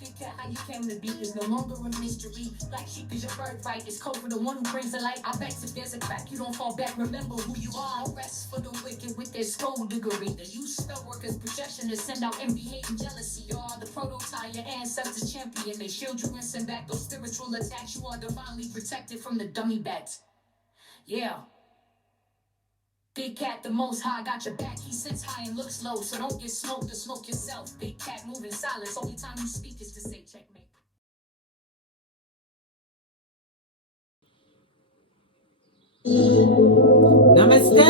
Big cat, how you came to be is no longer a mystery. Black sheep is your birthright. It's code for the one who brings the light. I bet if there's a crack, you don't fall back. Remember who you are. No rest for the wicked with their skullduggery. The use spell workers' projection to send out envy, hate, and jealousy. You are the prototype, your ancestors champion. They shield you and send back those spiritual attacks. You are divinely protected from the dummy bats. Yeah. Big cat, the most high, got your back. He sits high and looks low, so don't get smoked or smoke yourself. Big cat moving silence. Only time you speak is to say checkmate. Namaste!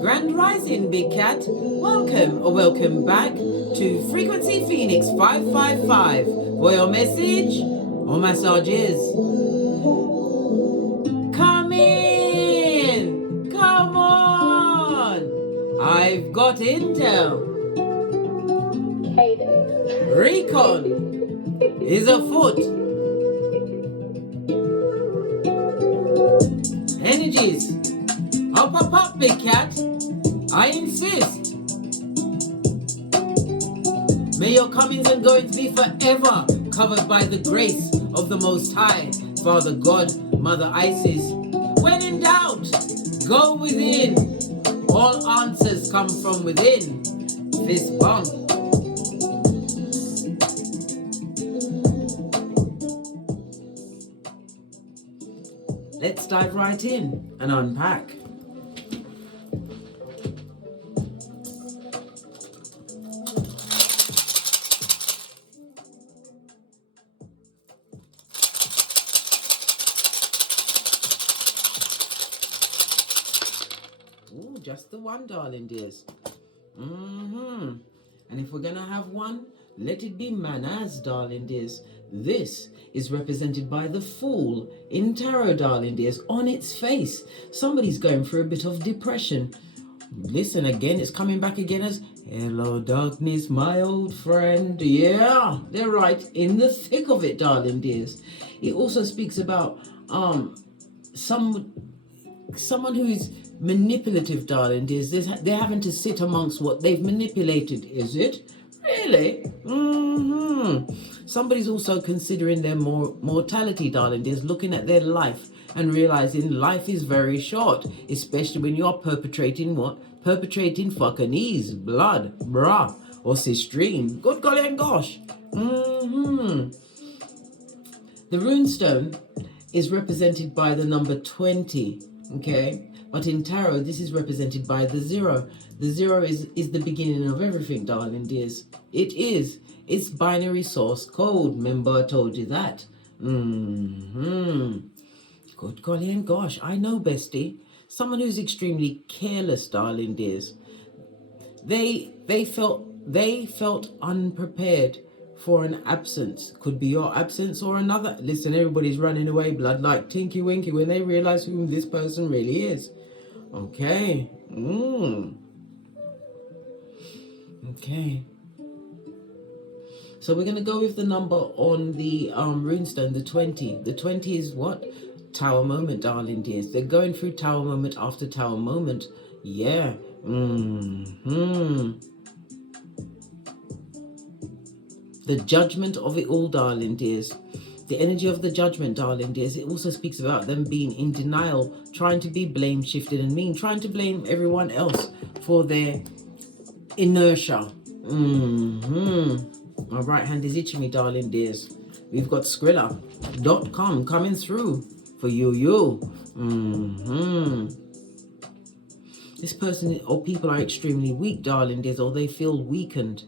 Grand Rising, Big Cat. Welcome or welcome back to Frequency Phoenix 555 for your message or massages. Come in! Come on! I've got intel. Recon is afoot. Energies. Up, Big Cat. I insist. May your comings and goings be forever covered by the grace of the Most High, Father God, Mother Isis. When in doubt, go within. All answers come from within. Fist bump. Let's dive right in and unpack. Ooh, just the one, darling dears. And if we're gonna have one, let it be manners, darling dears. This is represented by the Fool in tarot, darling dears. On its face, somebody's going through a bit of depression. Listen, again, it's coming back again as, hello, darkness, my old friend. Yeah, they're right in the thick of it, darling dears. It also speaks about someone who is manipulative, darling dears. They're having to sit amongst what they've manipulated, is it? Really? Somebody's also considering their mortality, darling dears, looking at their life and realizing life is very short, especially when you're perpetrating what? Perpetrating fuckanese, blood, brah, or sistrine. Good golly and gosh. The runestone is represented by the number 20, okay? But in tarot, this is represented by the 0. The 0 is the beginning of everything, darling dears. It is. It's binary source code. Remember I told you that. Good golly and gosh. I know, bestie. Someone who's extremely careless, darling dears. They felt unprepared for an absence. Could be your absence or another. Listen, everybody's running away, blood like Tinky Winky when they realize who this person really is. Okay. Okay. So we're going to go with the number on the runestone, the 20. The 20 is what? Tower moment, darling dears. They're going through tower moment after tower moment. Yeah. The judgment of it all, darling dears. The energy of the judgment, darling dears. It also speaks about them being in denial, trying to be blame shifted and mean, trying to blame everyone else for their inertia. My right hand is itching me, darling dears. We've got Skrilla.com coming through for you. This person or people are extremely weak, darling dears, or they feel weakened.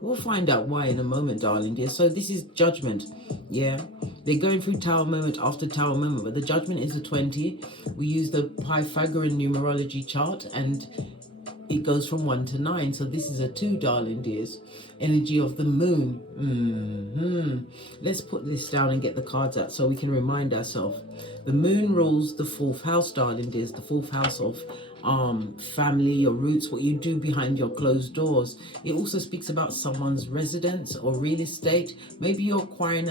We'll find out why in a moment, darling dear. So this is judgment. Yeah, they're going through tower moment after tower moment, but the judgment is a 20. We use the Pythagorean numerology chart and it goes from 1 to 9. So this is a 2, darling dears. Energy of the moon. Let's put this down and get the cards out so we can remind ourselves. The moon rules the 4th house, darling dears. The 4th house of family, your roots, what you do behind your closed doors. It also speaks about someone's residence or real estate. Maybe you're acquiring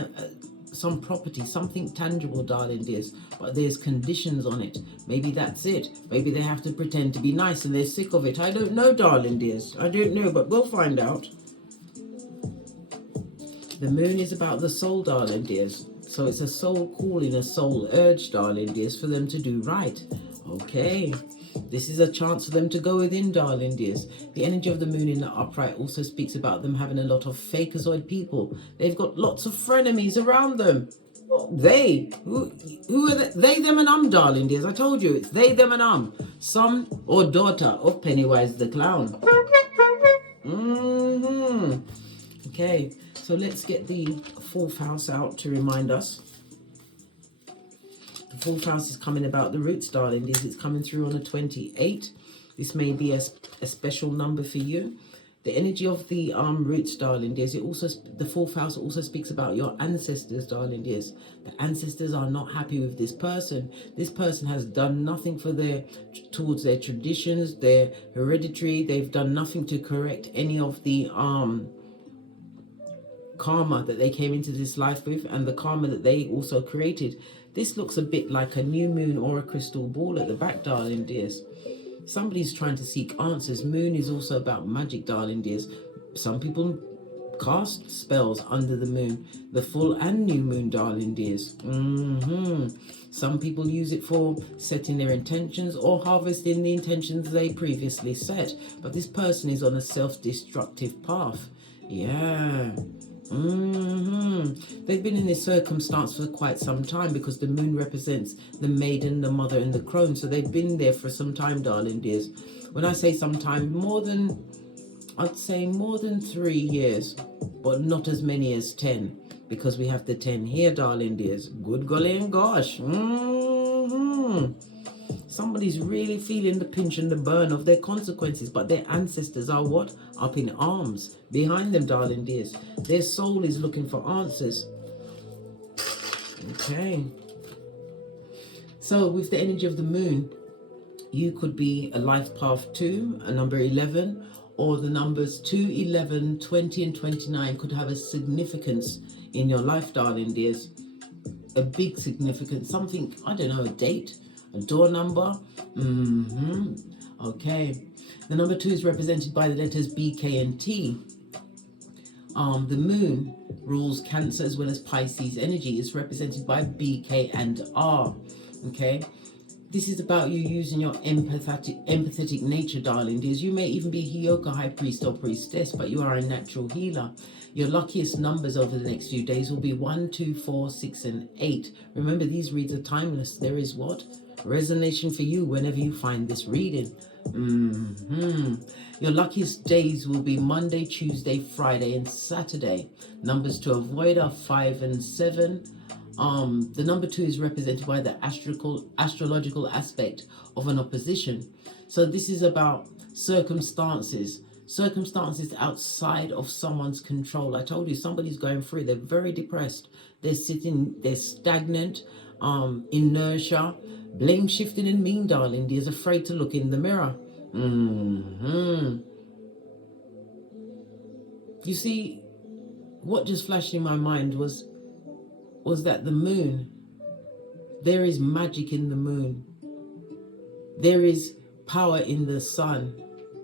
some property, something tangible, darling dears, but there's conditions on it. Maybe that's it. Maybe they have to pretend to be nice and they're sick of it. I don't know, darling dears. I don't know, but we'll find out. The moon is about the soul, darling dears. So it's a soul calling, a soul urge, darling dears, for them to do right. Okay. This is a chance for them to go within, darling dears. The energy of the moon in the upright also speaks about them having a lot of fakerzoid people. They've got lots of frenemies around them. They, who are they, them and darling dears. I told you, it's they, them and son or daughter of Pennywise the Clown. Okay, so let's get the fourth house out to remind us. The fourth house is coming about the roots, darling dears. It's coming through on a 28. This may be a special number for you. The energy of the roots, darling dears. It also, the fourth house also speaks about your ancestors, darling dears. The ancestors are not happy with this person. This person has done nothing for towards their traditions, their hereditary. They've done nothing to correct any of the karma that they came into this life with, and the karma that they also created. This looks a bit like a new moon or a crystal ball at the back, darling dears. Somebody's trying to seek answers. Moon is also about magic, darling dears. Some people cast spells under the moon, the full and new moon, darling dears. Some people use it for setting their intentions or harvesting the intentions they previously set. But this person is on a self-destructive path. Yeah. They've been in this circumstance for quite some time because the moon represents the maiden, the mother, and the crone. So they've been there for some time, darling dears. When I say some time, I'd say more than 3 years, but not as many as 10, because we have the 10 here, darling dears. Good golly and gosh. Somebody's really feeling the pinch and the burn of their consequences, but their ancestors are what? Up in arms behind them, darling dears. Their soul is looking for answers. Okay. So with the energy of the moon, you could be a life path 2, a number 11, or the numbers 2, 11, 20, and 29 could have a significance in your life, darling dears. A big significance, something, I don't know, a date, a door number. Okay. The number 2 is represented by the letters B, K, and T. The moon rules Cancer as well as Pisces energy. It's represented by B, K, and R. Okay. This is about you using your empathetic nature, darling dears. You may even be HEYOKA High Priest or Priestess, but you are a natural healer. Your luckiest numbers over the next few days will be 1, 2, 4, 6, and 8. Remember, these reads are timeless. There is what? Resonation for you whenever you find this reading. Your luckiest days will be Monday, Tuesday, Friday, and Saturday. Numbers to avoid are 5 and 7. The number 2 is represented by the astrological aspect of an opposition. So this is about circumstances outside of someone's control. I told you, somebody's going through. They're very depressed. They're stagnant, inertia, blame shifting and mean, darling. They're afraid to look in the mirror. You see, what just flashed in my mind was that the moon, there is magic in the moon. There is power in the sun.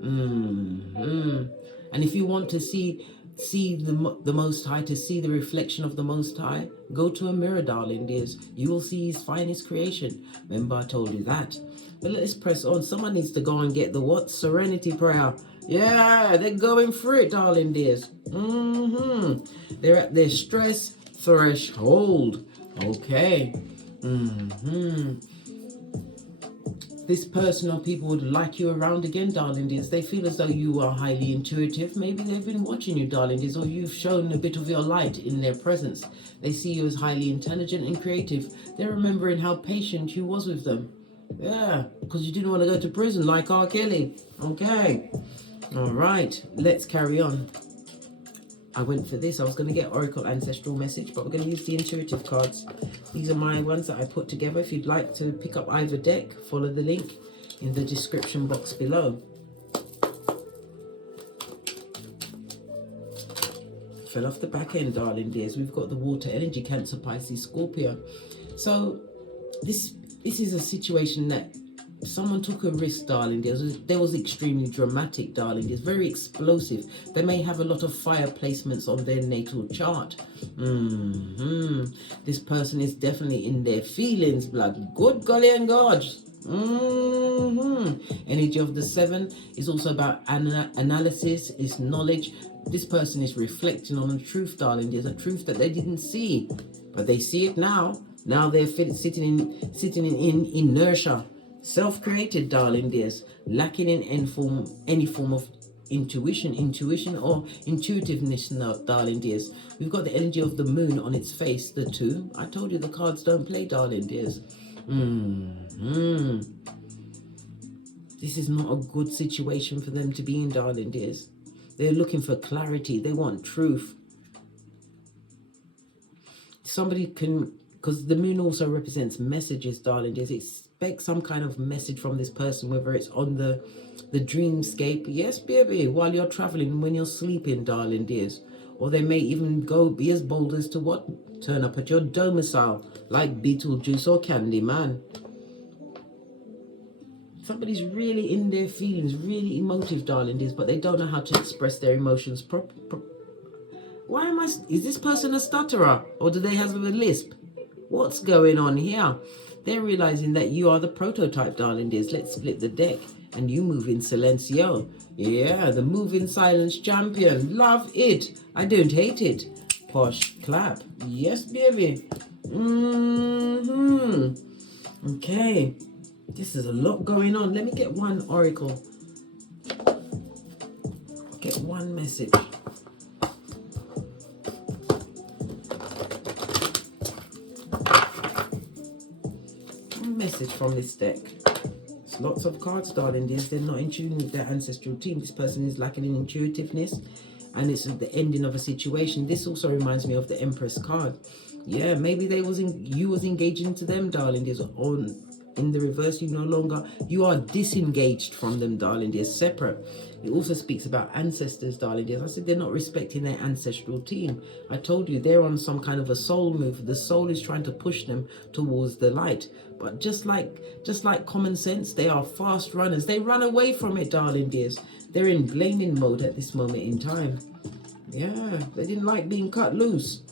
And if you want to see the Most High, to see the reflection of the Most High, go to a mirror, darling dears. You will see his finest creation. Remember, I told you that. But let's press on. Someone needs to go and get the what? Serenity prayer. Yeah, they're going through it, darling dears. They're at their stress threshold. Okay. This person or people would like you around again, darling dears. They feel as though you are highly intuitive. Maybe they've been watching you, darling dears, or you've shown a bit of your light in their presence. They see you as highly intelligent and creative. They're remembering how patient you was with them. Yeah, because you didn't want to go to prison like R. Kelly. Okay. All right, let's carry on. I went for this. I was going to get Oracle Ancestral message, but we're going to use the intuitive cards. These are my ones that I put together. If you'd like to pick up either deck, follow the link in the description box below. Fell off the back end, darling dears. We've got the water energy, Cancer, Pisces, Scorpio. So this is a situation that Someone took a risk, darling. There was extremely dramatic, darling. It's very explosive. They may have a lot of fire placements on their natal chart. This person is definitely in their feelings, blood. Good golly and God. Energy of the 7 is also about analysis, is knowledge. This person is reflecting on a truth, darling. There's a truth that they didn't see, but they see it now. Now they're sitting in inertia. Self-created, darling dears, lacking in any form of intuition or intuitiveness now, darling dears. We've got the energy of the moon on its face, the 2. I told you the cards don't play, darling dears. This is not a good situation for them to be in, darling dears. They're looking for clarity. They want truth. Somebody can, because the moon also represents messages, darling dears. Expect some kind of message from this person, whether it's on the dreamscape. Yes, baby, while you're traveling, when you're sleeping, darling dears. Or they may even be as bold as to what? Turn up at your domicile, like Beetlejuice or Candyman. Somebody's really in their feelings, really emotive, darling dears, but they don't know how to express their emotions Why is this person a stutterer, or do they have a lisp? What's going on here? They're realizing that you are the prototype, darling dears. Let's split the deck, and you move in silencio. Yeah, the move in silence champion. Love it. I don't hate it. Posh clap. Yes, baby. Okay. This is a lot going on. Let me get one oracle. Get one message. One message from this deck. It's lots of cards, darling dears. They're not in tune with their ancestral team. This person is lacking in intuitiveness, and it's the ending of a situation. This also reminds me of the Empress card. Yeah, maybe you was engaging to them, darling dears, in the reverse. You are disengaged from them, darling dear, separate. It also speaks about ancestors, darling dear. I said they're not respecting their ancestral team. I told you they're on some kind of a soul move. The soul is trying to push them towards the light, but just like common sense, they are fast runners. They run away from it, darling dears. They're in blaming mode at this moment in time. Yeah, they didn't like being cut loose.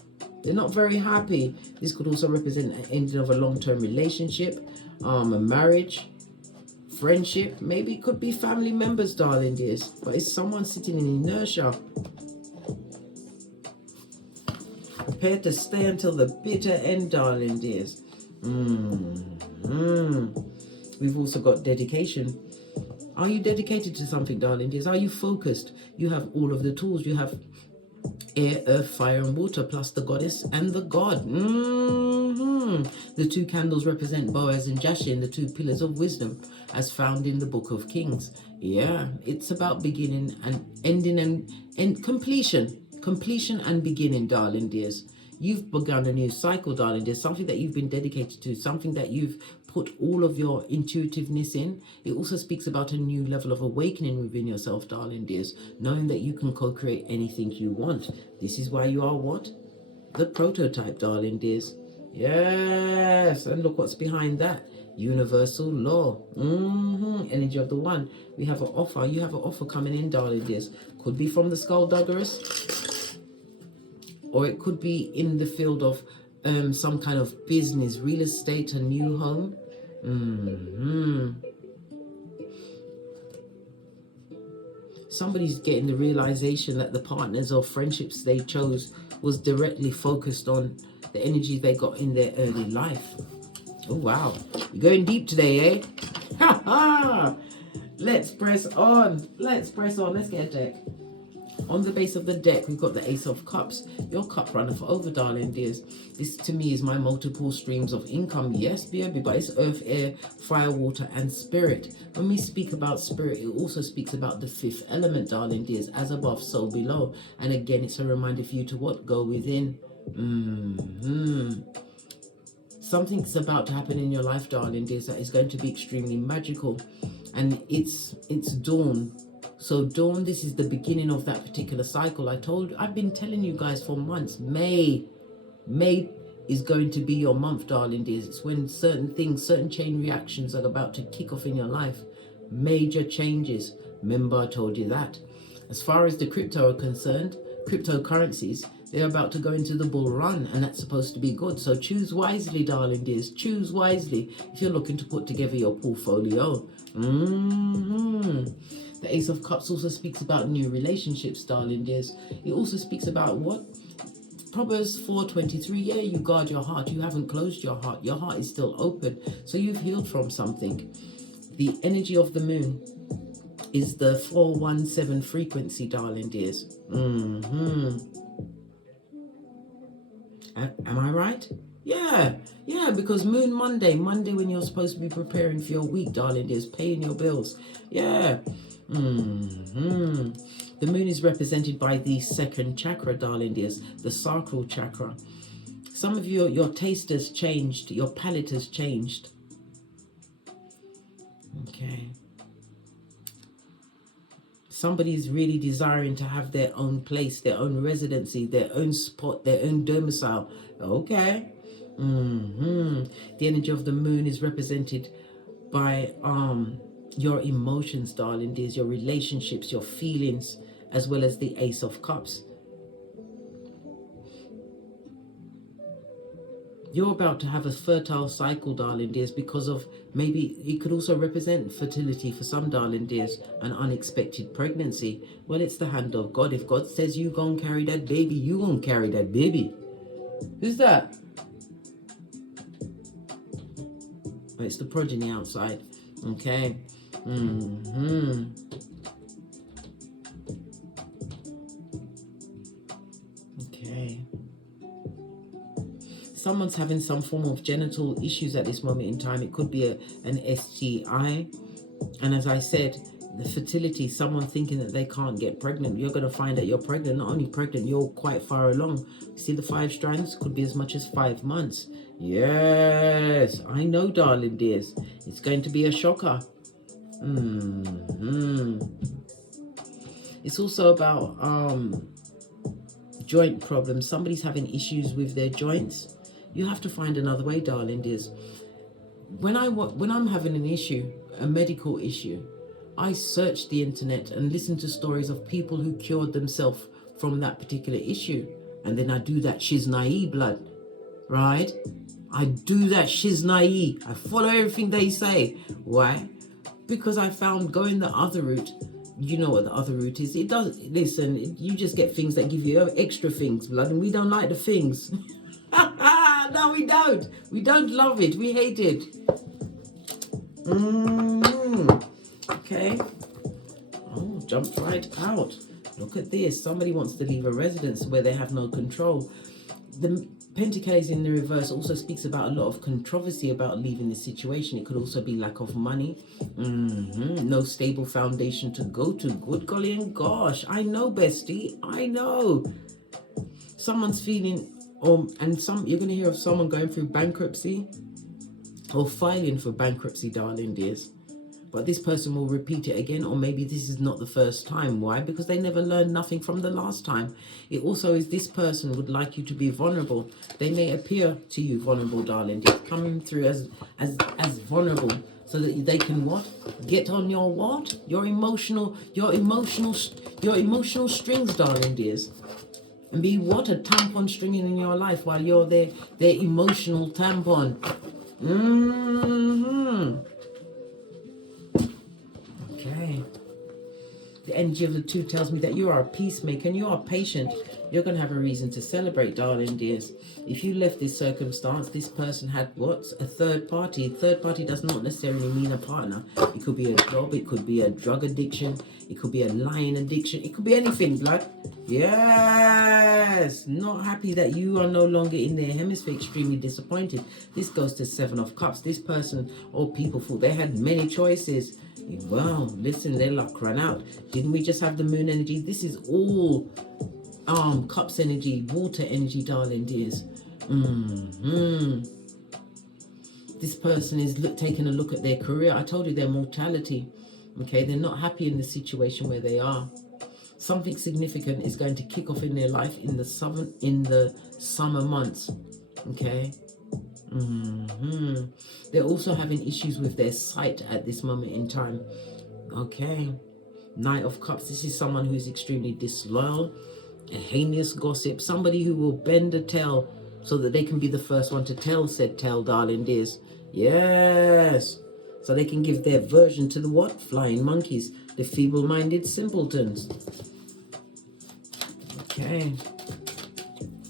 They're not very happy. This could also represent an ending of a long-term relationship, a marriage, friendship. Maybe it could be family members, darling dears, but it's someone sitting in inertia, prepared to stay until the bitter end, darling dears. We've also got dedication. Are you dedicated to something, darling dears? Are you focused? You have all of the tools. You have air, earth, fire, and water, plus the goddess and the god. The 2 candles represent Boaz and Jashin, the 2 pillars of wisdom, as found in the Book of Kings. Yeah, it's about beginning and ending and completion and beginning, darling dears. You've begun a new cycle, darling dears, something that you've been dedicated to, something that you've put all of your intuitiveness in. It also speaks about a new level of awakening within yourself, darling dears, knowing that you can co-create anything you want. This is why you are what? The prototype, darling dears. Yes, and look what's behind that. Universal law. Energy of the 1. We have an offer. You have an offer coming in, darling dears. Could be from the Skullduggeress, or it could be in the field of some kind of business, real estate, a new home. Somebody's getting the realization that the partners or friendships they chose was directly focused on the energy they got in their early life. Oh, wow. You're going deep today, eh? Ha ha! Let's press on. Let's press on. Let's get a deck. On the base of the deck, we've got the Ace of Cups. Your cup runneth over, darling dears. This, to me, is my multiple streams of income. Yes, baby, but it's earth, air, fire, water, and spirit. When we speak about spirit, it also speaks about the 5th element, darling dears. As above, so below. And again, it's a reminder for you to what? Go within. Something's about to happen in your life, darling dears, that is going to be extremely magical. And it's dawn. So dawn, this is the beginning of that particular cycle. I've been telling you guys for months. May is going to be your month, darling dears. It's when certain things, certain chain reactions are about to kick off in your life. Major changes. Remember I told you that. As far as the crypto are concerned, cryptocurrencies, they're about to go into the bull run, and that's supposed to be good. So choose wisely, darling dears. Choose wisely if you're looking to put together your portfolio. The Ace of Cups also speaks about new relationships, darling dears. It also speaks about what? Proverbs 4:23. Yeah, you guard your heart. You haven't closed your heart. Your heart is still open. So you've healed from something. The energy of the moon is the 417 frequency, darling dears. Am I right? Yeah, because Moon Monday when you're supposed to be preparing for your week, darling dears, paying your bills. Yeah. The moon is represented by the second chakra, darling dears, the sacral chakra. Some of you, your taste has changed, your palate has changed. Okay. Somebody's really desiring to have their own place, their own residency, their own spot, their own domicile. Okay. The energy of the moon is represented by your emotions, darling dears, your relationships, your feelings, as well as the Ace of Cups. You're about to have a fertile cycle, darling dears, because of maybe it could also represent fertility for some, darling dears, an unexpected pregnancy. Well, it's the hand of God. If God says you gonna carry that baby, you gonna carry that baby. Who's that? Oh, it's the progeny outside. Okay. Okay. Someone's having some form of genital issues at this moment in time. It could be an STI. And as I said, the fertility, someone thinking that they can't get pregnant. You're going to find that you're pregnant. Not only pregnant, you're quite far along. See the 5 strands? Could be as much as 5 months. Yes, I know, darling dears. It's going to be a shocker. It's also about joint problems. Somebody's having issues with their joints. You have to find another way, darling dears. When I'm having an issue, a medical issue, I search the internet and listen to stories of people who cured themselves from that particular issue. And then I do that shiznai blood, right? I do that shiznai. I follow everything they say. Why? Because I found going the other route, you know what the other route is. It does, listen, you just get things that give you extra things, blood, and we don't like the things. No, we don't. We don't love it. We hate it. Okay. Oh, jumped right out. Look at this. Somebody wants to leave a residence where they have no control. The Pentacles in the reverse also speaks about a lot of controversy about leaving the situation. It could also be lack of money. No stable foundation to go to. Good golly and gosh. I know, bestie. I know. Someone's feeling, you're going to hear of someone going through bankruptcy or filing for bankruptcy, darling dears. But this person will repeat it again, or maybe this is not the first time. Why? Because they never learned nothing from the last time. It also is this person would like you to be vulnerable. They may appear to you vulnerable, darling dear, coming through as vulnerable, so that they can what? Get on your what? Your emotional strings, darling dears. And be what? A tampon stringing in your life while you're their emotional tampon. Okay. The energy of the 2 tells me that you are a peacemaker and you are patient. You're going to have a reason to celebrate, darling dears. If you left this circumstance, this person had what? A third party. Third party does not necessarily mean a partner. It could be a job. It could be a drug addiction. It could be a lying addiction. It could be anything, blood. Yes. Not happy that you are no longer in their hemisphere. Extremely disappointed. This goes to 7 of Cups. This person or people thought they had many choices. Well, listen, their luck ran out. Didn't we just have the moon energy? This is all Cups energy, water energy, darling dears. This person is taking a look at their career. I told you their mortality. Okay, they're not happy in the situation where they are. Something significant is going to kick off in their life in the summer months. Okay. They're also having issues with their sight at this moment in time. Okay. Knight of Cups. This is someone who is extremely disloyal, a heinous gossip, somebody who will bend a tale so that they can be the first one to tell said tale, darling dears. Yes. So they can give their version to the what? Flying monkeys, the feeble-minded simpletons. Okay.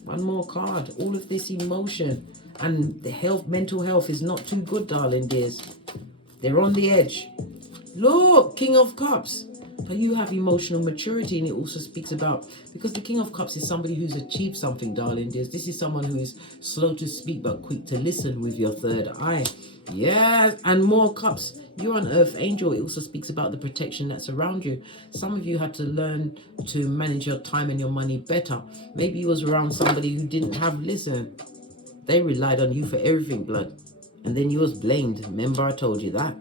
One more card. All of this emotion and the health, mental health is not too good, darling dears. They're on the edge. Look, King of Cups. So you have emotional maturity, and it also speaks about, because the King of Cups is somebody who's achieved something, darling dears. This is someone who is slow to speak but quick to listen with your third eye. Yes, and more cups. You're an earth angel. It also speaks about the protection that's around you. Some of you had to learn to manage your time and your money better. Maybe you was around somebody who didn't have, listen, they relied on you for everything, blood. And then you was blamed. Remember I told you that?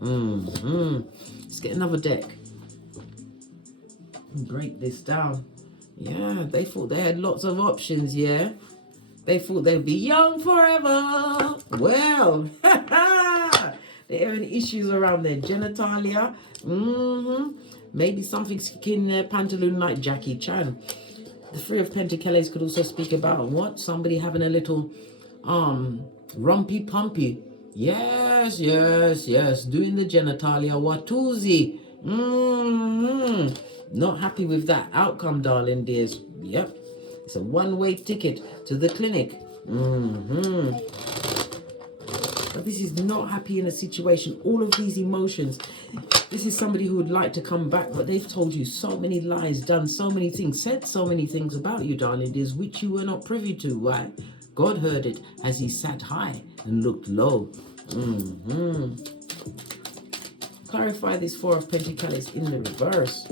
Let's get another deck. Break this down. Yeah, they thought they had lots of options, yeah? They thought they'd be young forever. Well, they're having issues around their genitalia. Maybe something's in their pantaloon like Jackie Chan. The Three of Pentacles could also speak about what? Somebody having a little rumpy pumpy. Yes, yes, yes. Doing the genitalia Watusi. Not happy with that outcome, darling dears. Yep. It's a one-way ticket to the clinic. But this is not happy in a situation. All of these emotions. This is somebody who would like to come back, but they've told you so many lies, done so many things, said so many things about you, darling dears, which you were not privy to. Why? God heard it as he sat high and looked low. Clarify this Four of Pentacles in the reverse.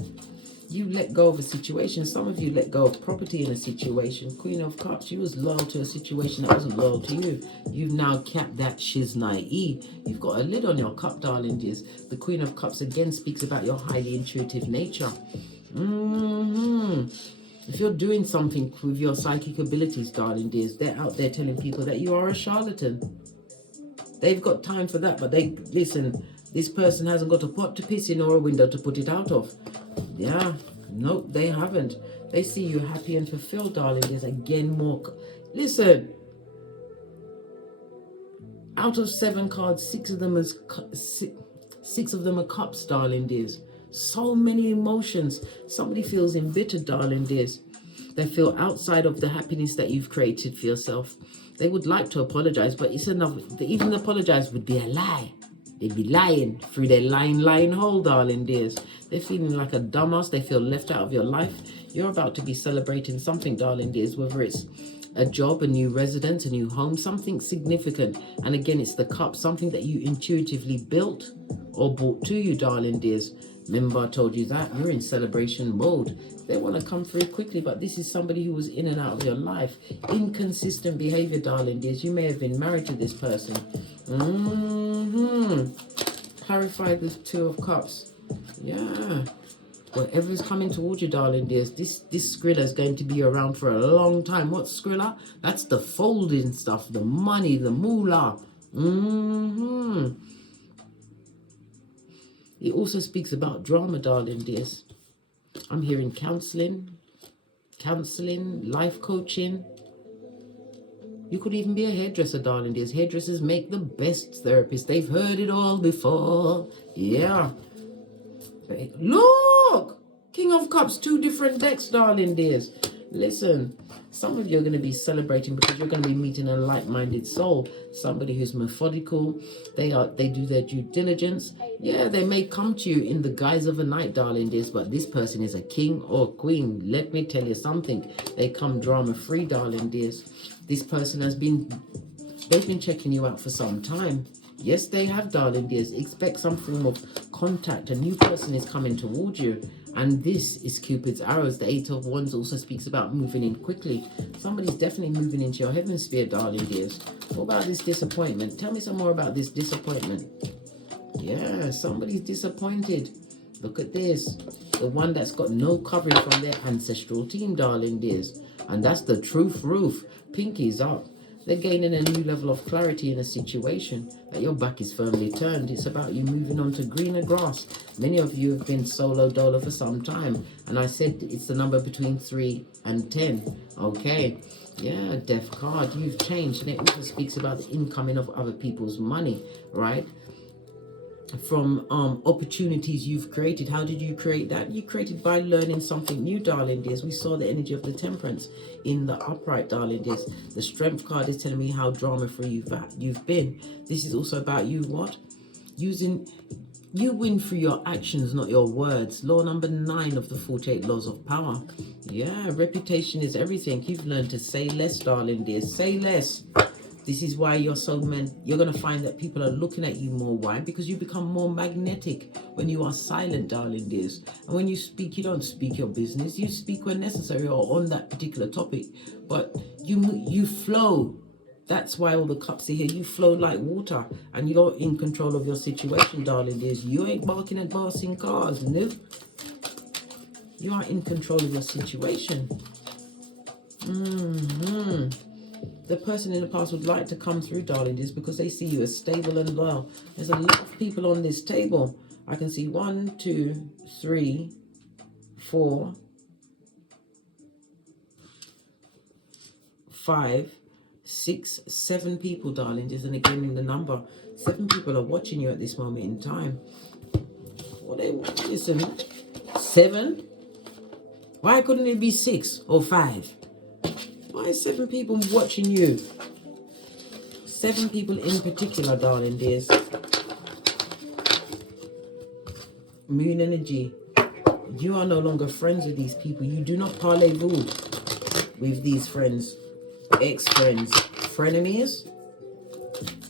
You let go of a situation. Some of you let go of property in a situation. Queen of Cups, you was loyal to a situation that wasn't loyal to you. You've now capped that shiznai. You've got a lid on your cup, darling dears. The Queen of Cups again speaks about your highly intuitive nature. If you're doing something with your psychic abilities, darling dears, they're out there telling people that you are a charlatan. They've got time for that, but listen, this person hasn't got a pot to piss in or a window to put it out of. Yeah, no, they haven't. They see you happy and fulfilled, darling. There's again more. Listen, out of 7 cards, 6 of them are cups, darling dears. So many emotions. Somebody feels embittered, darling dears. They feel outside of the happiness that you've created for yourself. They would like to apologize, but it's enough. They even apologize would be a lie. They'd be lying through their lying hole, darling dears. They're feeling like a dumbass. They feel left out of your life. You're about to be celebrating something, darling dears, whether it's a job, a new residence, a new home, something significant. And again, it's the cup, something that you intuitively built or brought to you, darling dears. Remember I told you that? You're in celebration mode. They want to come through quickly, but this is somebody who was in and out of your life. Inconsistent behavior, darling dears. You may have been married to this person. Clarify the Two of Cups. Yeah. Whatever's coming towards you, darling dears, this Skrilla is going to be around for a long time. What's Skrilla? That's the folding stuff, the money, the moolah. It also speaks about drama, darling dears. I'm hearing counseling, life coaching. You could even be a hairdresser, darling dears. Hairdressers make the best therapists. They've heard it all before. Yeah. Look! King of Cups, 2 different decks, darling dears. Listen, some of you are going to be celebrating because you're going to be meeting a like-minded soul. Somebody who's methodical. They do their due diligence. Yeah, they may come to you in the guise of a knight, darling dears, but this person is a king or queen. Let me tell you something. They come drama-free, darling dears. This person they've been checking you out for some time. Yes, they have, darling dears. Expect some form of contact. A new person is coming towards you. And this is Cupid's arrows. The 8 of Wands also speaks about moving in quickly. Somebody's definitely moving into your heaven sphere, darling dears. What about this disappointment? Tell me some more about this disappointment. Yeah, somebody's disappointed. Look at this. The one that's got no covering from their ancestral team, darling dears. And that's the truth roof. Pinkies up. They're gaining a new level of clarity in a situation, that your back is firmly turned. It's about you moving on to greener grass. Many of you have been solo dolo for some time, and I said it's the number between 3 and 10. Okay, yeah, Death card, you've changed, and it also speaks about the incoming of other people's money, right? From opportunities you've created. How did you create that? You created by learning something new, darling dears. We saw the energy of the Temperance in the upright, darling dears. The Strength card is telling me how drama free you've been. This is also about you what? You win through your actions, not your words. Law number 9 of the 48 laws of power. Yeah, reputation is everything. You've learned to say less, darling dears. Say less. This is why you're going to find that people are looking at you more. Why? Because you become more magnetic when you are silent, darling dears. And when you speak, you don't speak your business. You speak when necessary or on that particular topic. But you flow. That's why all the cups are here. You flow like water. And you're in control of your situation, darling dears. You ain't barking at bossing cars, no. You are in control of your situation. The person in the past would like to come through, darling, is because they see you as stable and loyal. There's a lot of people on this table. I can see 1, 2, 3, 4, 5, 6, 7 people, darling. And again, in the number 7 people are watching you at this moment in time. What they listen, 7? Why couldn't it be 6 or 5? Why is 7 people watching you? 7 people in particular, darling dears. Moon energy. You are no longer friends with these people. You do not parlez-vous with these friends, ex-friends, frenemies.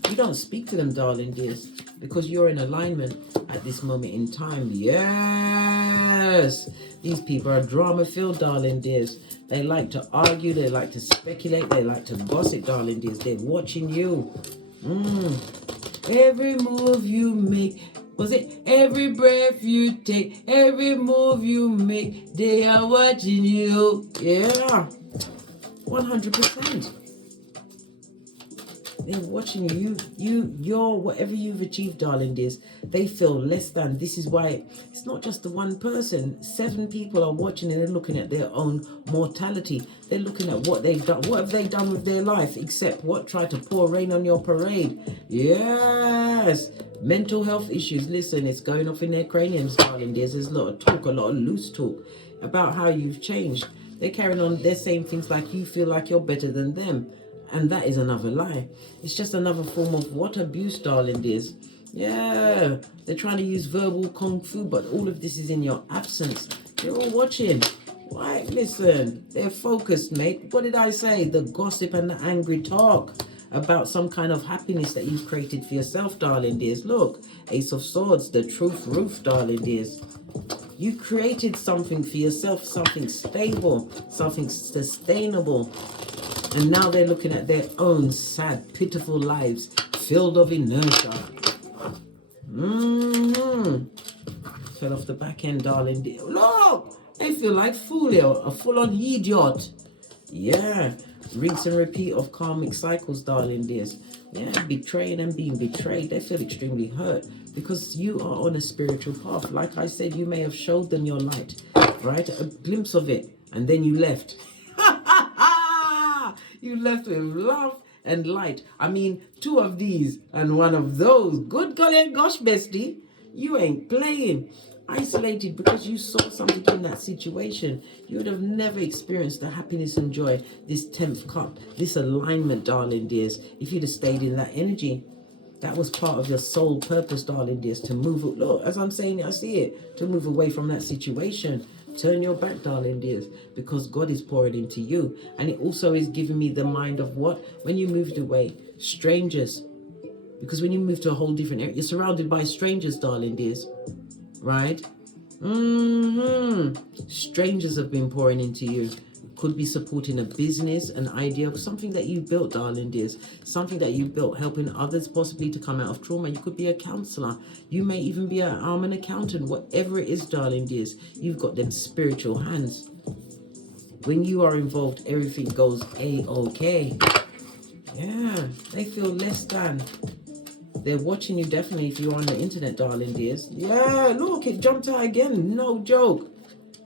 You don't speak to them, darling dears, because you're in alignment at this moment in time. Yes! These people are drama-filled, darling dears. They like to argue, they like to speculate, they like to gossip, darling dears. They're watching you. Every move you make, was it every breath you take, every move you make, they are watching you. Yeah, 100%. They're watching you. You're whatever you've achieved, darling dears. They feel less than. This is why it's not just the one person. 7 people are watching and they're looking at their own mortality. They're looking at what they've done. What have they done with their life except what? Try to pour rain on your parade. Yes. Mental health issues. Listen, it's going off in their craniums, darling dears. There's a lot of talk, a lot of loose talk about how you've changed. They're carrying on. They're saying things like you feel like you're better than them. And that is another lie. It's just another form of what abuse, darling dears. Yeah, they're trying to use verbal kung fu, but all of this is in your absence. They're all watching. Why? Listen, they're focused, mate. What did I say? The gossip and the angry talk about some kind of happiness that you've created for yourself, darling dears. Look, Ace of Swords, the truth roof, darling dears. You created something for yourself, something stable, something sustainable. And now they're looking at their own sad, pitiful lives filled of inertia. Fell off the back end, darling. Look, they feel like a full-on idiot. Yeah, rinse and repeat of karmic cycles, darling dears. Yeah, betraying and being betrayed. They feel extremely hurt because you are on a spiritual path. Like I said, you may have showed them your light, right? A glimpse of it, and then you left. You left with love and light. I mean, 2 of these and 1 of those. Good golly gosh, bestie. You ain't playing. Isolated because you saw something in that situation. You would have never experienced the happiness and joy, this 10th cup, this alignment, darling dears, if you'd have stayed in that energy. That was part of your soul purpose, darling dears, to move. Look, as I'm saying it, I see it. To move away from that situation. Turn your back, darling dears, because God is pouring into you. And it also is giving me the mind of what? When you moved away, strangers. Because when you move to a whole different area, you're surrounded by strangers, darling dears. Right? Strangers have been pouring into you. Could be supporting a business, an idea, something that you built, darling dears. Something that you built, helping others possibly to come out of trauma. You could be a counselor. You may even be an accountant. Whatever it is, darling dears, you've got them spiritual hands. When you are involved, everything goes A-OK. Yeah, they feel less than. They're watching you definitely if you're on the internet, darling dears. Yeah, look, it jumped out again. No joke.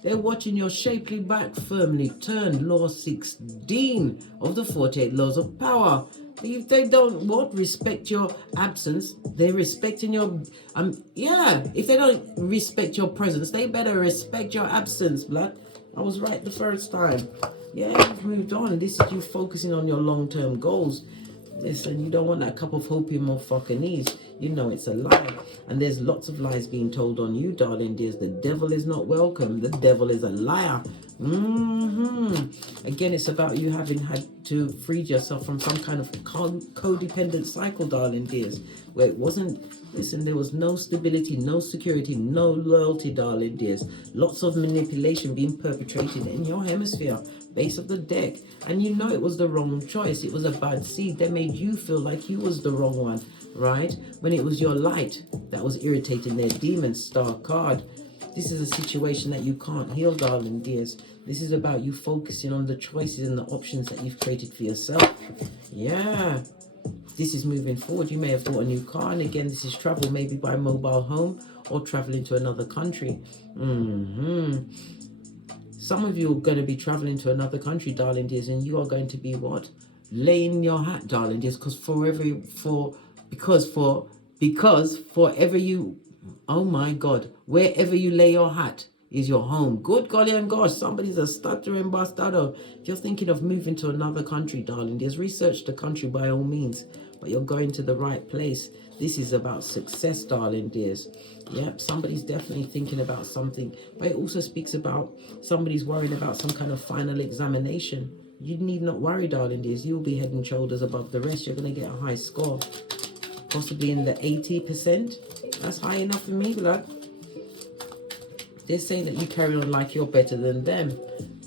They're watching your shapely back firmly turned. Law 16 of the 48 laws of power. If they don't what respect your absence, they're respecting your yeah. If they don't respect your presence, they better respect your absence, blood. I was right the first time. Yeah, you've moved on. This is you focusing on your long-term goals. Listen, you don't want that cup of hope in motherfucking knees. You know it's a lie. And there's lots of lies being told on you, darling dears. The devil is not welcome. The devil is a liar. Again, it's about you having had to free yourself from some kind of codependent cycle, darling dears, where it wasn't, listen, there was no stability, no security, no loyalty, darling dears. Lots of manipulation being perpetrated in your hemisphere, base of the deck. And you know it was the wrong choice. It was a bad seed. They made you feel like you was the wrong one, right? When it was your light that was irritating their demon star card. This is a situation that you can't heal, darling dears. This is about you focusing on the choices and the options that you've created for yourself. Yeah. This is moving forward. You may have bought a new car. And again, this is travel, maybe by mobile home or traveling to another country. Some of you are going to be traveling to another country, darling dears, and you are going to be what? Laying your hat, darling dears, because forever you, oh my God, wherever you lay your hat is your home. Good golly and gosh, somebody's a stuttering bastardo. If you're thinking of moving to another country, darling dears, research the country by all means, but you're going to the right place. This is about success, darling dears. Yep, somebody's definitely thinking about something, but it also speaks about somebody's worrying about some kind of final examination. You need not worry, darling dears. You'll be head and shoulders above the rest. You're going to get a high score, possibly in the 80%. That's high enough for me, blood. They're saying that you carry on like you're better than them.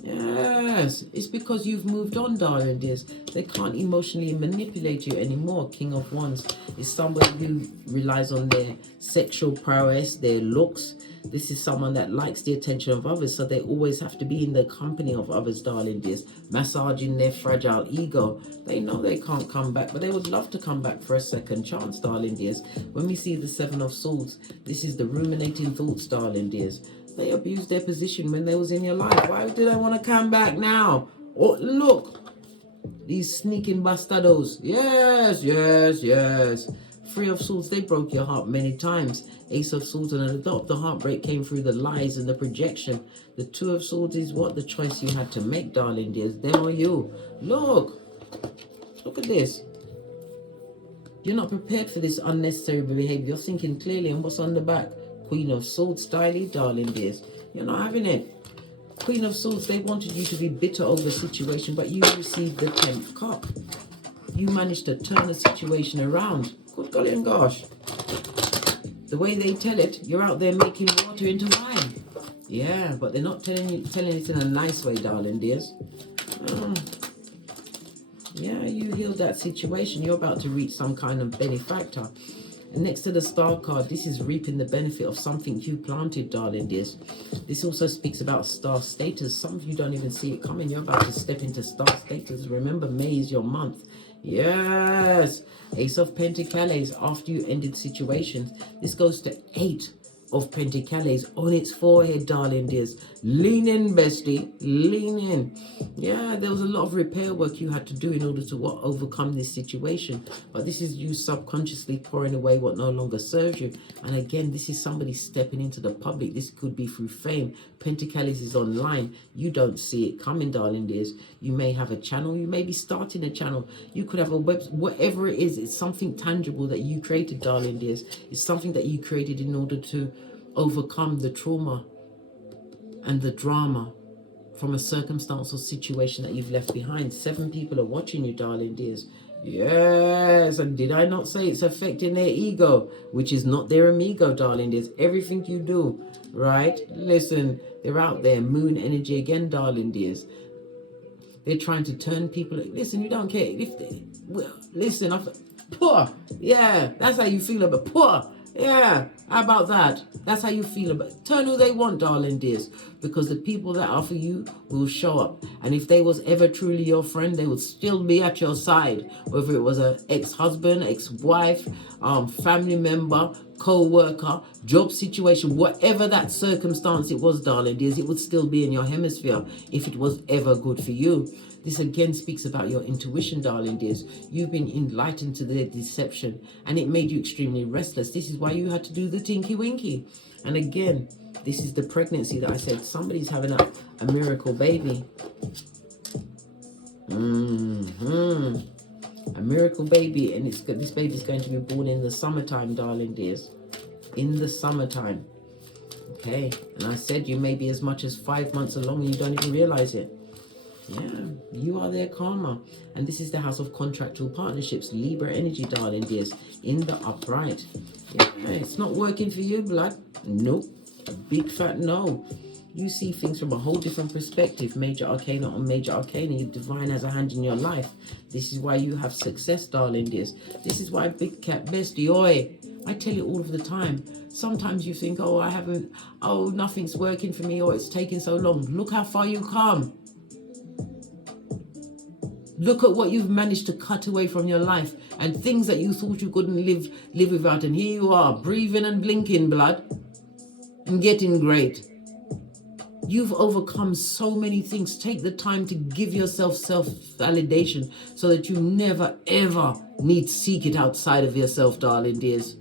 Yes, it's because you've moved on, darling dears. They can't emotionally manipulate you anymore. King of Wands is somebody who relies on their sexual prowess, their looks. This is someone that likes the attention of others, so they always have to be in the company of others, darling dears, massaging their fragile ego. They know they can't come back, but they would love to come back for a second chance, darling dears. When we see the Seven of Swords, this is the ruminating thoughts, darling dears. They abused their position when they was in your life. Why do they want to come back now? Oh, look. These sneaking bastardos. Yes, yes, yes. Three of Swords, they broke your heart many times. Ace of Swords and the heartbreak came through the lies and the projection. The Two of Swords is what? The choice you had to make, darling dears. Them or you. Look. Look at this. You're not prepared for this unnecessary behavior. You're thinking clearly, and what's on the back? Queen of Swords, styly, darling dears. You're not having it. Queen of Swords, they wanted you to be bitter over the situation, but you received the 10th cup. You managed to turn the situation around. Good golly and gosh. The way they tell it, you're out there making water into wine. Yeah, but they're not telling it in a nice way, darling dears. Yeah, you healed that situation. You're about to reach some kind of benefactor. And next to the star card, this is reaping the benefit of something you planted, darling dears. This also speaks about star status. Some of you don't even see it coming. You're about to step into star status. Remember, May is your month. Yes. Ace of Pentacles after you ended situations. This goes to 8 of Pentacles on its forehead, darling dears. Lean in, bestie. Lean in. Yeah, there was a lot of repair work you had to do in order to overcome this situation. But this is you subconsciously pouring away what no longer serves you. And again, this is somebody stepping into the public. This could be through fame. Pentacles is online. You don't see it coming, darling dears. You may have a channel. You may be starting a channel. You could have a web. Whatever it is, it's something tangible that you created, darling dears. It's something that you created in order to overcome the trauma and the drama from a circumstance or situation that you've left behind. 7 people are watching you, darling dears. Yes, and did I not say it's affecting their ego, which is not their amigo, darling dears. Everything you do, right? Listen, they're out there, moon energy again, darling dears. They're trying to turn people. Listen, you don't care if they. Well, listen, poor. Yeah, that's how you feel about poor. Yeah, how about that? That's how you feel about it. Turn who they want, darling dears, because the people that are for you will show up. And if they was ever truly your friend, they would still be at your side. Whether it was an ex-husband, ex-wife, family member, co-worker, job situation, whatever that circumstance it was, darling dears, it would still be in your hemisphere if it was ever good for you. This again speaks about your intuition, darling dears. You've been enlightened to their deception and it made you extremely restless. This is why you had to do the tinky winky. And again, this is the pregnancy that I said somebody's having a miracle baby. A miracle baby, and this baby's going to be born in the summertime, darling dears. In the summertime. Okay, and I said you may be as much as 5 months along and you don't even realize it. Yeah, you are their karma. And this is the house of contractual partnerships, Libra energy, darling dears, in the upright. Yeah, it's not working for you, blood. Nope. Big fat no. You see things from a whole different perspective. Major arcana on major arcana. Your divine has a hand in your life. This is why you have success, darling dears. This is why big cat bestie, oi. I tell you all of the time. Sometimes you think, oh, nothing's working for me, or it's taking so long. Look how far you come. Look at what you've managed to cut away from your life and things that you thought you couldn't live without. And here you are, breathing and blinking, blood, and getting great. You've overcome so many things. Take the time to give yourself self-validation so that you never, ever need to seek it outside of yourself, darling dears.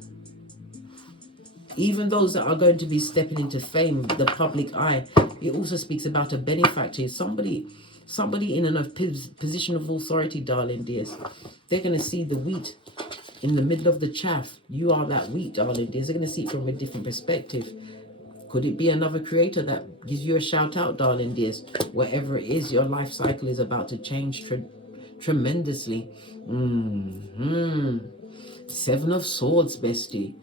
Even those that are going to be stepping into fame, the public eye, it also speaks about a benefactor, somebody in a position of authority, darling dears. They're going to see the wheat in the middle of the chaff. You are that wheat, darling dears. They're going to see it from a different perspective. Could it be another creator that gives you a shout out, darling dears? Whatever it is, your life cycle is about to change tremendously. Seven of Swords, bestie.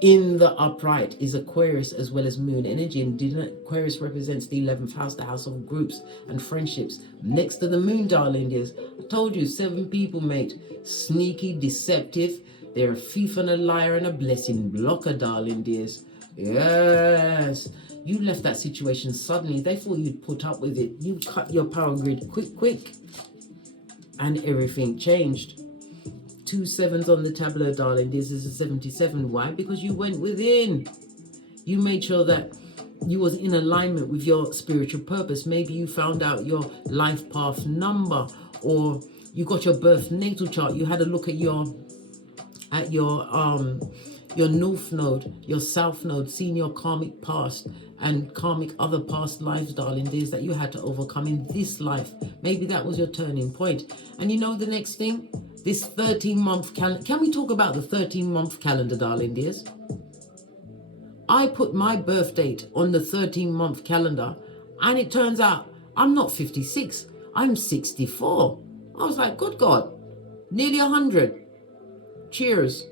In the upright is Aquarius as well as moon energy, and Aquarius represents the 11th house, the house of groups and friendships. Next to the moon, darling dears, I told you 7 people, mate. Sneaky, deceptive. They're a thief and a liar and a blessing blocker, darling dears. Yes, you left that situation suddenly. They thought you'd put up with it. You cut your power grid quick, and everything changed. 2 sevens on the tableau, darling. This is a 77. Why? Because you went within. You made sure that you was in alignment with your spiritual purpose. Maybe you found out your life path number, or you got your birth natal chart. You had a look at your north node, your south node, seeing your karmic past and karmic other past lives, darling dears, that you had to overcome in this life. Maybe that was your turning point. And you know the next thing? This 13-month calendar. Can we talk about the 13-month calendar, darling dears? I put my birth date on the 13-month calendar, and it turns out I'm not 56. I'm 64. I was like, good God, nearly 100. Cheers.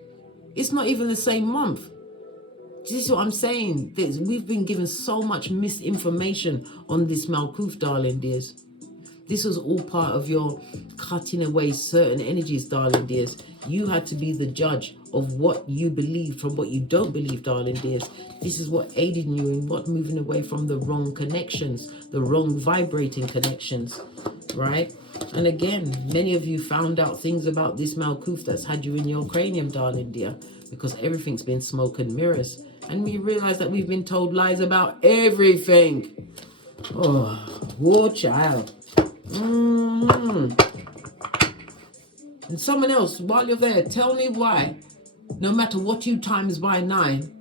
It's not even the same month. This is what I'm saying. We've been given so much misinformation on this Malkuth, darling dears. This was all part of your cutting away certain energies, darling dears. You had to be the judge of what you believe from what you don't believe, darling dears. This is what aided you in what moving away from the wrong connections, the wrong vibrating connections, right? And again, many of you found out things about this Malkuth that's had you in your cranium, darling dear, because everything's been smoke and mirrors. And we realize that we've been told lies about everything. Oh, war child. And someone else, while you're there, tell me why, no matter what you times by 9,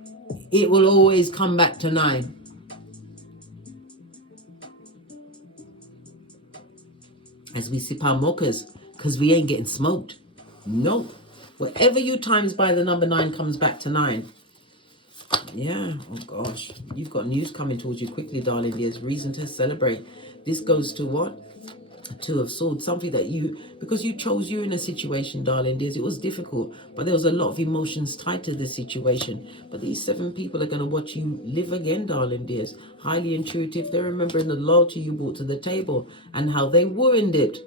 it will always come back to 9. As we sip our mochas, because we ain't getting smoked. Nope. Whatever you times by the number 9 comes back to 9. Yeah, oh gosh. You've got news coming towards you quickly, darling. There's reason to celebrate. This goes to what? 2 of Swords, something that because you chose you in a situation, darling dears. It was difficult, but there was a lot of emotions tied to this situation. But these 7 people are going to watch you live again, darling dears. Highly intuitive. They're remembering the loyalty you brought to the table and how they ruined it.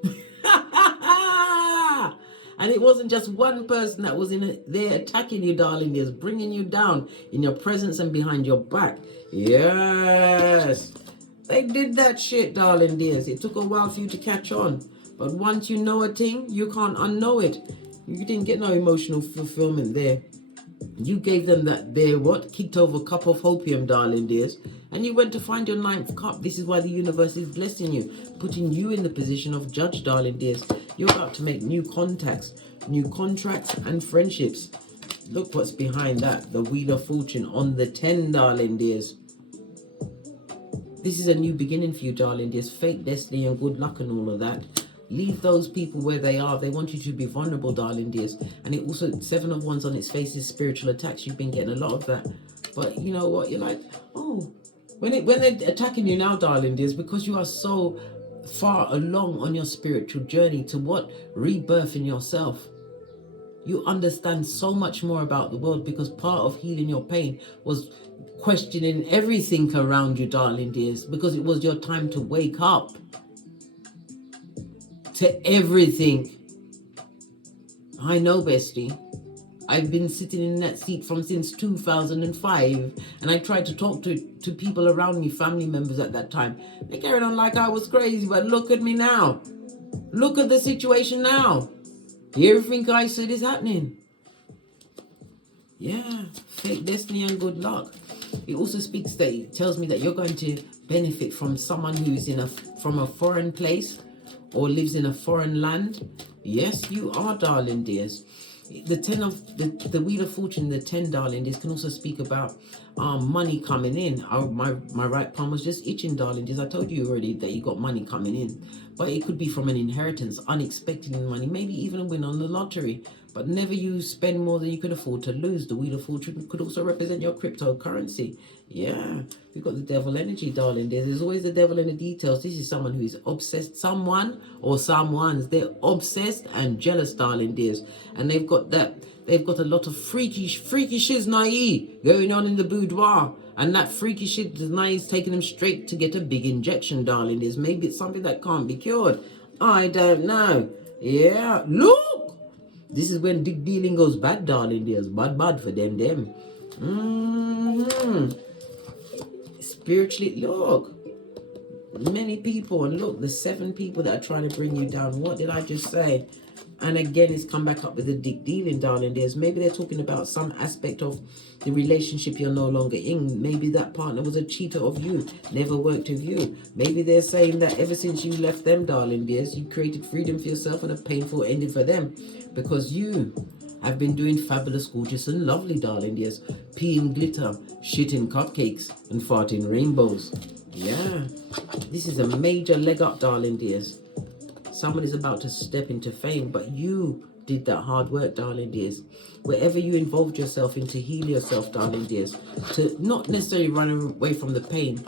And it wasn't just one person that was there attacking you, darling dears, bringing you down in your presence and behind your back. Yes. They did that shit, darling dears. It took a while for you to catch on. But once you know a thing, you can't unknow it. You didn't get no emotional fulfillment there. You gave them kicked over cup of opium, darling dears. And you went to find your ninth cup. This is why the universe is blessing you, putting you in the position of judge, darling dears. You're about to make new contacts, new contracts and friendships. Look what's behind that. The Wheel of Fortune on the 10, darling dears. This is a new beginning for you, darling dears. Fate, destiny and good luck and all of that. Leave those people where they are. They want you to be vulnerable, darling dears. And it also, 7 of Wands on its face is spiritual attacks. You've been getting a lot of that. But you know what? You're like, oh, when they're attacking you now, darling dears, because you are so far along on your spiritual journey to what? Rebirth in yourself. You understand so much more about the world, because part of healing your pain was questioning everything around you, darling dears, because it was your time to wake up to everything. I know, bestie. I've been sitting in that seat since 2005, and I tried to talk to people around me, family members at that time. They carried on like I was crazy, but look at me now. Look at the situation now. Everything I said is happening. Yeah, fate, destiny and good luck. It also tells me that you're going to benefit from someone who is from a foreign place or lives in a foreign land. Yes, you are, darling dears. The 10 of the Wheel of Fortune, the 10, darling dears, can also speak about money coming in. My right palm was just itching, darling dears. I told you already that you got money coming in, but it could be from an inheritance, unexpected money, maybe even a win on the lottery. But never you spend more than you can afford to lose. The Wheel of Fortune could also represent your cryptocurrency. Yeah, we've got the devil energy, darling. There's always the devil in the details. This is someone who is obsessed, someone or someone's. They're obsessed and jealous, darling dears. And they've got a lot of freaky shiznai going on in the boudoir. And that freaky shiznai is taking them straight to get a big injection, darling dears. Maybe it's something that can't be cured. I don't know. Yeah, look! This is when big dealing goes bad, darling dears. Bad for them. Spiritually, look. Many people, and look, the 7 people that are trying to bring you down. What did I just say? And again, it's come back up with the dick dealing, darling dears. Maybe they're talking about some aspect of the relationship you're no longer in. Maybe that partner was a cheater of you, never worked with you. Maybe they're saying that ever since you left them, darling dears, you created freedom for yourself and a painful ending for them, because you have been doing fabulous, gorgeous and lovely, darling dears, peeing glitter, shitting cupcakes and farting rainbows. Yeah, this is a major leg up, darling dears. Someone is about to step into fame, but you did that hard work, darling dears. Wherever you involved yourself in to heal yourself, darling dears, to not necessarily run away from the pain,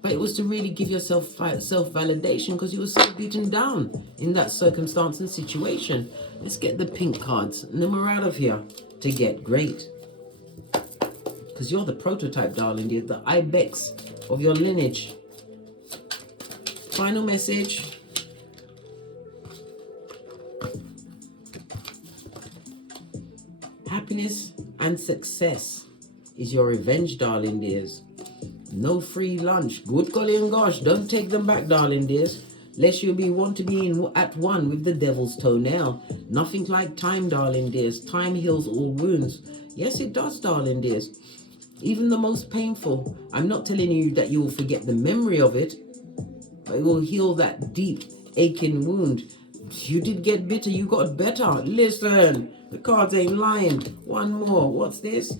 but it was to really give yourself self-validation, because you were so beaten down in that circumstance and situation. Let's get the pink cards. And then we're out of here to get great. Because you're the prototype, darling dear, the ibex of your lineage. Final message. Happiness and success is your revenge, darling dears. No free lunch. Good golly and gosh, don't take them back, darling dears. Lest you want to be at one with the devil's toenail. Nothing like time, darling dears. Time heals all wounds. Yes, it does, darling dears. Even the most painful. I'm not telling you that you will forget the memory of it, but it will heal that deep, aching wound. You did get bitter, you got better. Listen, the cards ain't lying. One more. What's this?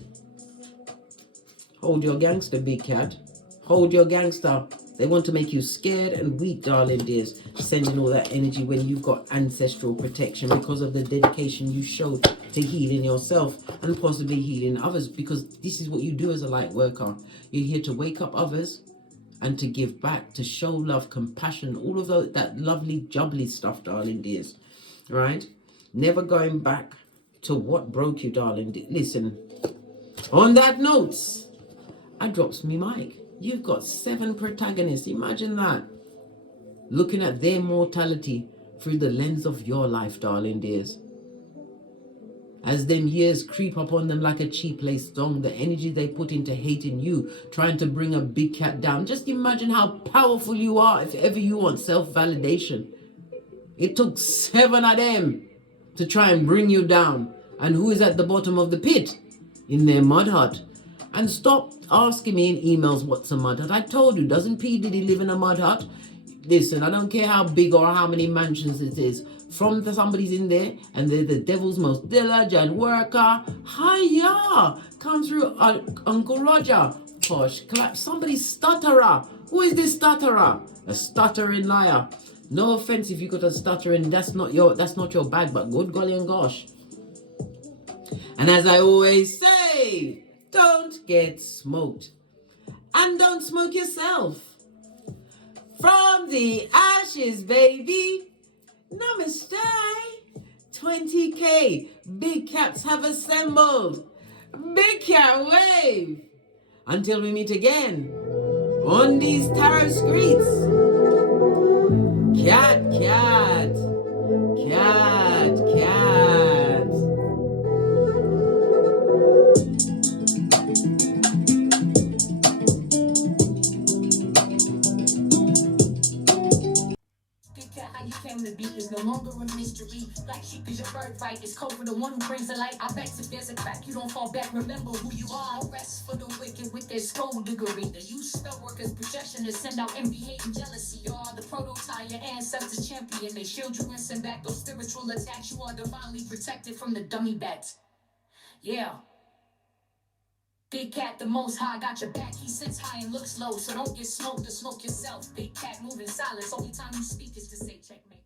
Hold your gangster, big cat. Hold your gangster. They want to make you scared and weak, darling dears. Sending all that energy when you've got ancestral protection because of the dedication you showed to healing yourself and possibly healing others. Because this is what you do as a light worker. You're here to wake up others and to give back, to show love, compassion, all of that lovely jubbly stuff, darling dears. Right? Never going back to what broke you, darling. Listen, on that note, I drops me mic. You've got 7 protagonists. Imagine that. Looking at their mortality through the lens of your life, darling dears. As them years creep upon them like a cheap lace song, the energy they put into hating you, trying to bring a big cat down. Just imagine how powerful you are if ever you want self-validation. It took 7 of them to try and bring you down. And who is at the bottom of the pit? In their mud hut. And stop asking me in emails what's a mud hut. I told you, doesn't P. Diddy live in a mud hut? Listen, I don't care how big or how many mansions it is. From somebody's in there, and they're the devil's most diligent worker. Hiya! Come through, Uncle Roger. Posh, clap. Somebody stutterer. Who is this stutterer? A stuttering liar. No offense if you got a stuttering, that's not your bag, but good golly and gosh. And as I always say, don't get smoked. And don't smoke yourself. From the ashes, baby. Namaste. 20K. Big cats have assembled. Big cat wave. Until we meet again on these tarot streets. Cat, cat. Cat, cat. How you came to be is no longer a mystery. Like sheep is your birthright. It's code for the one who brings the light. I bet if there's a crack, you don't fall back. Remember who you are. No rest for the wicked with their skullduggery. The you spell workers' possession to send out envy, hate, and jealousy. You are the prototype, your ancestors champion. They shield you and send back those spiritual attacks. You are divinely protected from the dummy bats. Yeah. Big cat, the most high, got your back. He sits high and looks low, so don't get smoked or smoke yourself. Big cat moving silence. Only time you speak is to say checkmate.